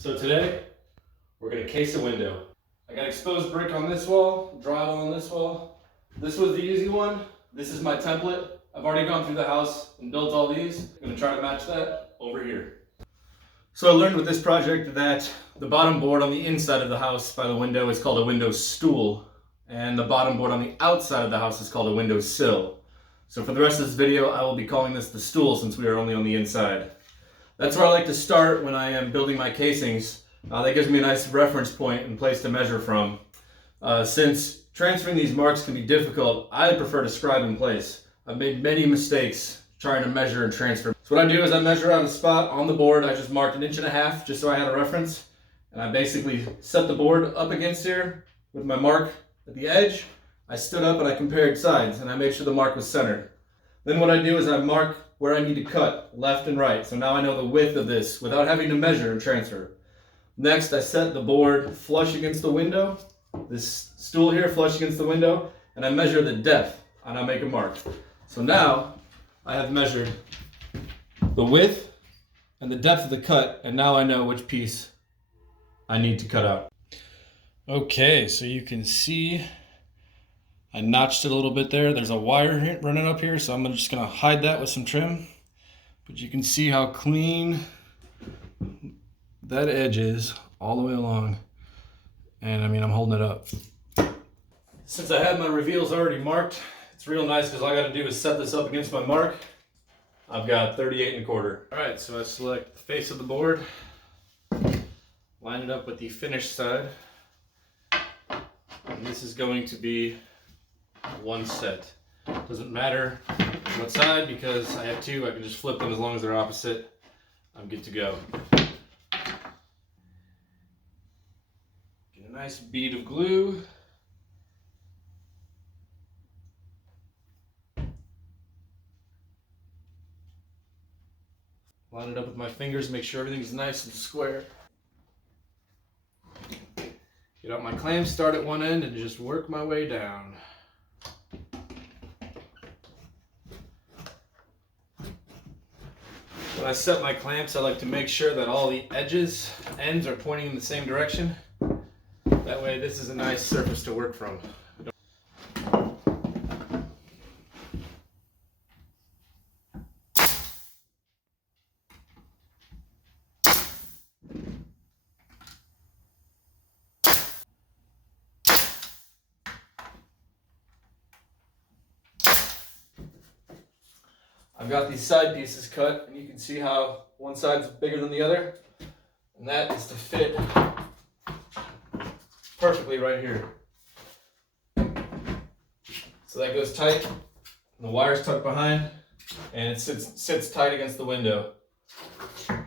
So today, we're gonna case a window. I got exposed brick on this wall, drywall on this wall. This was the easy one. This is my template. I've already gone through the house and built all these. I'm gonna try to match that over here. So I learned with this project that the bottom board on the inside of the house by the window is called a window stool, and the bottom board on the outside of the house is called a window sill. So for the rest of this video, I will be calling this the stool since we are only on the inside. That's where I like to start when I am building my casings. That gives me a nice reference point and place to measure from. Since transferring these marks can be difficult, I prefer to scribe in place. I've made many mistakes trying to measure and transfer. So what I do is I measure out a spot on the board. I just marked 1.5 inches just so I had a reference. And I basically set the board up against here with my mark at the edge. I stood up and I compared sides and I made sure the mark was centered. Then what I do is I mark where I need to cut left and right. So now I know the width of this without having to measure and transfer. Next, I set the board flush against the window, this stool here flush against the window, and I measure the depth and I make a mark. So now I have measured the width and the depth of the cut, and now I know which piece I need to cut out. Okay, so you can see I notched it a little bit there. There's a wire running up here, so I'm just gonna hide that with some trim. But you can see how clean that edge is all the way along. And I mean, I'm holding it up. Since I have my reveals already marked, it's real nice because all I gotta do is set this up against my mark. I've got 38.25. All right, so I select the face of the board, line it up with the finished side. And this is going to be one set. Doesn't matter what side because I have two. I can just flip them as long as they're opposite. I'm good to go. Get a nice bead of glue. Line it up with my fingers, make sure everything's nice and square. Get out my clamps, start at one end and just work my way down. When I set my clamps, I like to make sure that all the ends are pointing in the same direction. That way this is a nice surface to work from. I've got these side pieces cut, and you can see how one side's bigger than the other, and that is to fit perfectly right here. So that goes tight, and the wire's tucked behind, and it sits tight against the window. You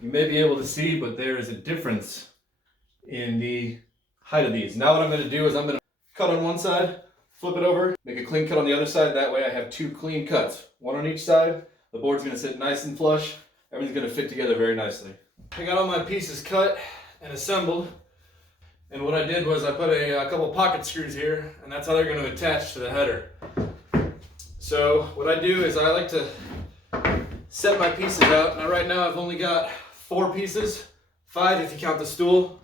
may be able to see, but there is a difference in the height of these. Now what I'm going to do is I'm going to cut on one side, flip it over, make a clean cut on the other side. That way I have two clean cuts, one on each side. The board's gonna sit nice and flush. Everything's gonna fit together very nicely. I got all my pieces cut and assembled. And what I did was I put a couple pocket screws here, and that's how they're gonna attach to the header. So what I do is I like to set my pieces out. Now right now I've only got 4 pieces, 5 if you count the stool.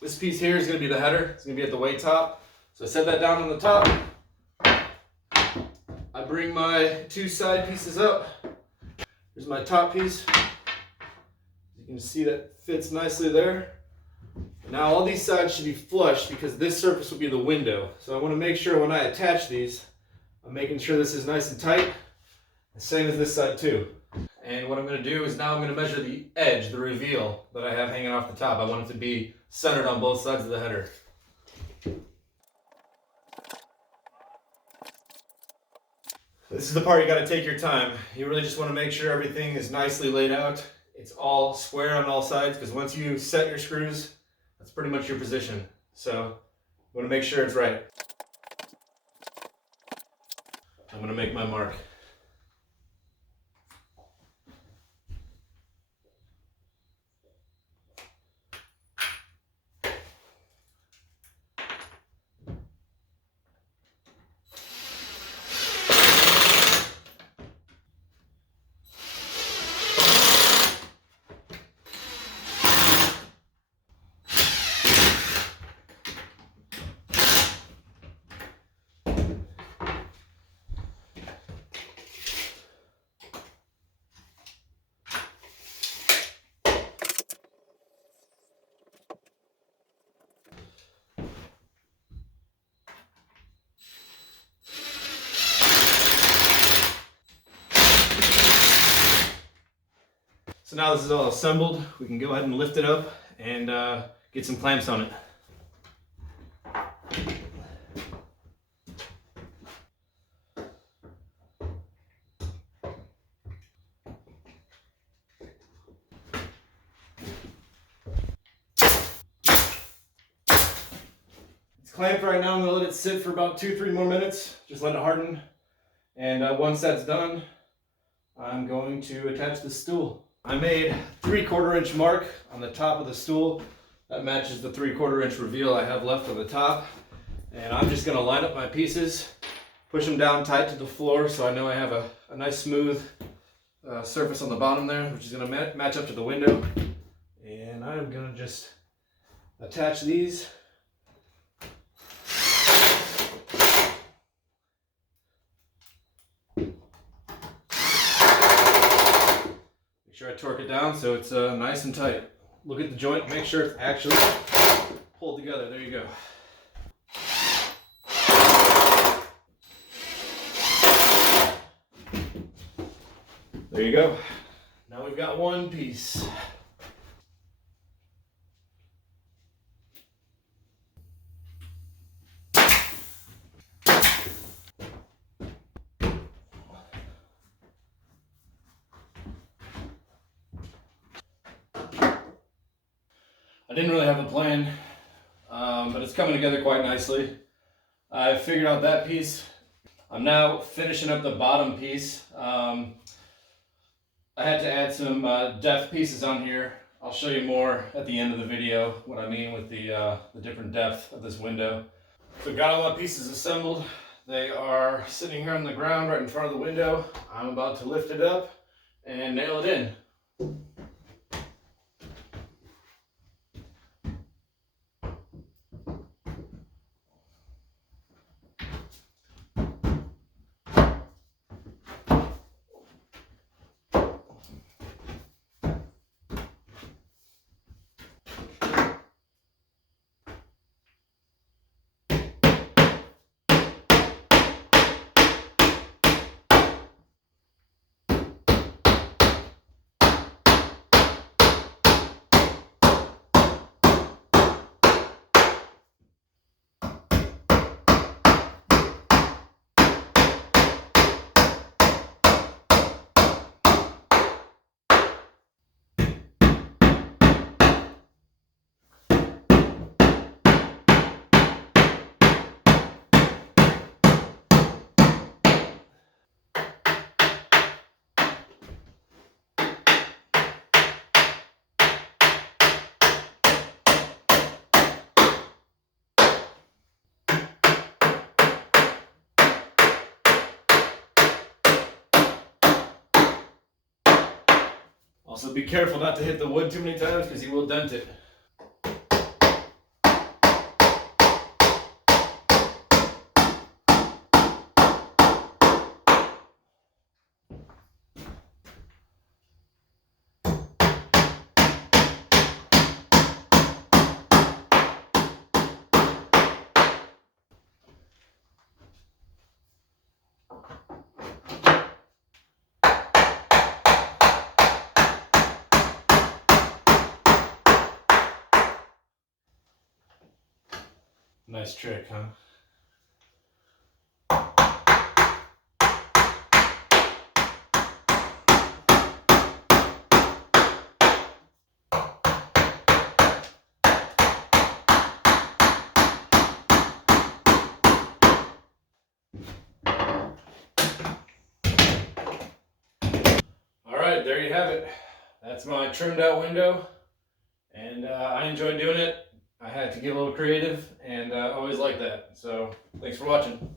This piece here is gonna be the header. It's gonna be at the way top. So I set that down on the top. I bring my 2 side pieces up. Here's my top piece. You can see that fits nicely there. Now all these sides should be flush because this surface will be the window. So I want to make sure when I attach these, I'm making sure this is nice and tight. The same as this side too. And what I'm going to do is now I'm going to measure the edge, the reveal that I have hanging off the top. I want it to be centered on both sides of the header. This is the part you got to take your time. You really just want to make sure everything is nicely laid out. It's all square on all sides because once you set your screws, that's pretty much your position. So you want to make sure it's right. I'm going to make my mark. So now this is all assembled, we can go ahead and lift it up and get some clamps on it. It's clamped right now. I'm going to let it sit for about 2-3 more minutes. Just let it harden. And once that's done, I'm going to attach the stool. I made 3/4 inch mark on the top of the stool. That matches the 3/4 inch reveal I have left on the top. And I'm just going to line up my pieces, push them down tight to the floor so I know I have a nice smooth surface on the bottom there, which is going to match up to the window. And I'm going to just attach these. Make sure I torque it down so it's nice and tight. Look at the joint, make sure it's actually pulled together. There you go. There you go. Now we've got one piece. I didn't really have a plan, but it's coming together quite nicely. I figured out that piece. I'm now finishing up the bottom piece. I had to add some depth pieces on here. I'll show you more at the end of the video what I mean with the different depth of this window. So got all my pieces assembled. They are sitting here on the ground right in front of the window. I'm about to lift it up and nail it in. Also be careful not to hit the wood too many times because you will dent it. Nice trick, huh? Alright, there you have it. That's my trimmed out window, and I enjoyed doing it. I had to get a little creative, and I always like that. So, thanks for watching.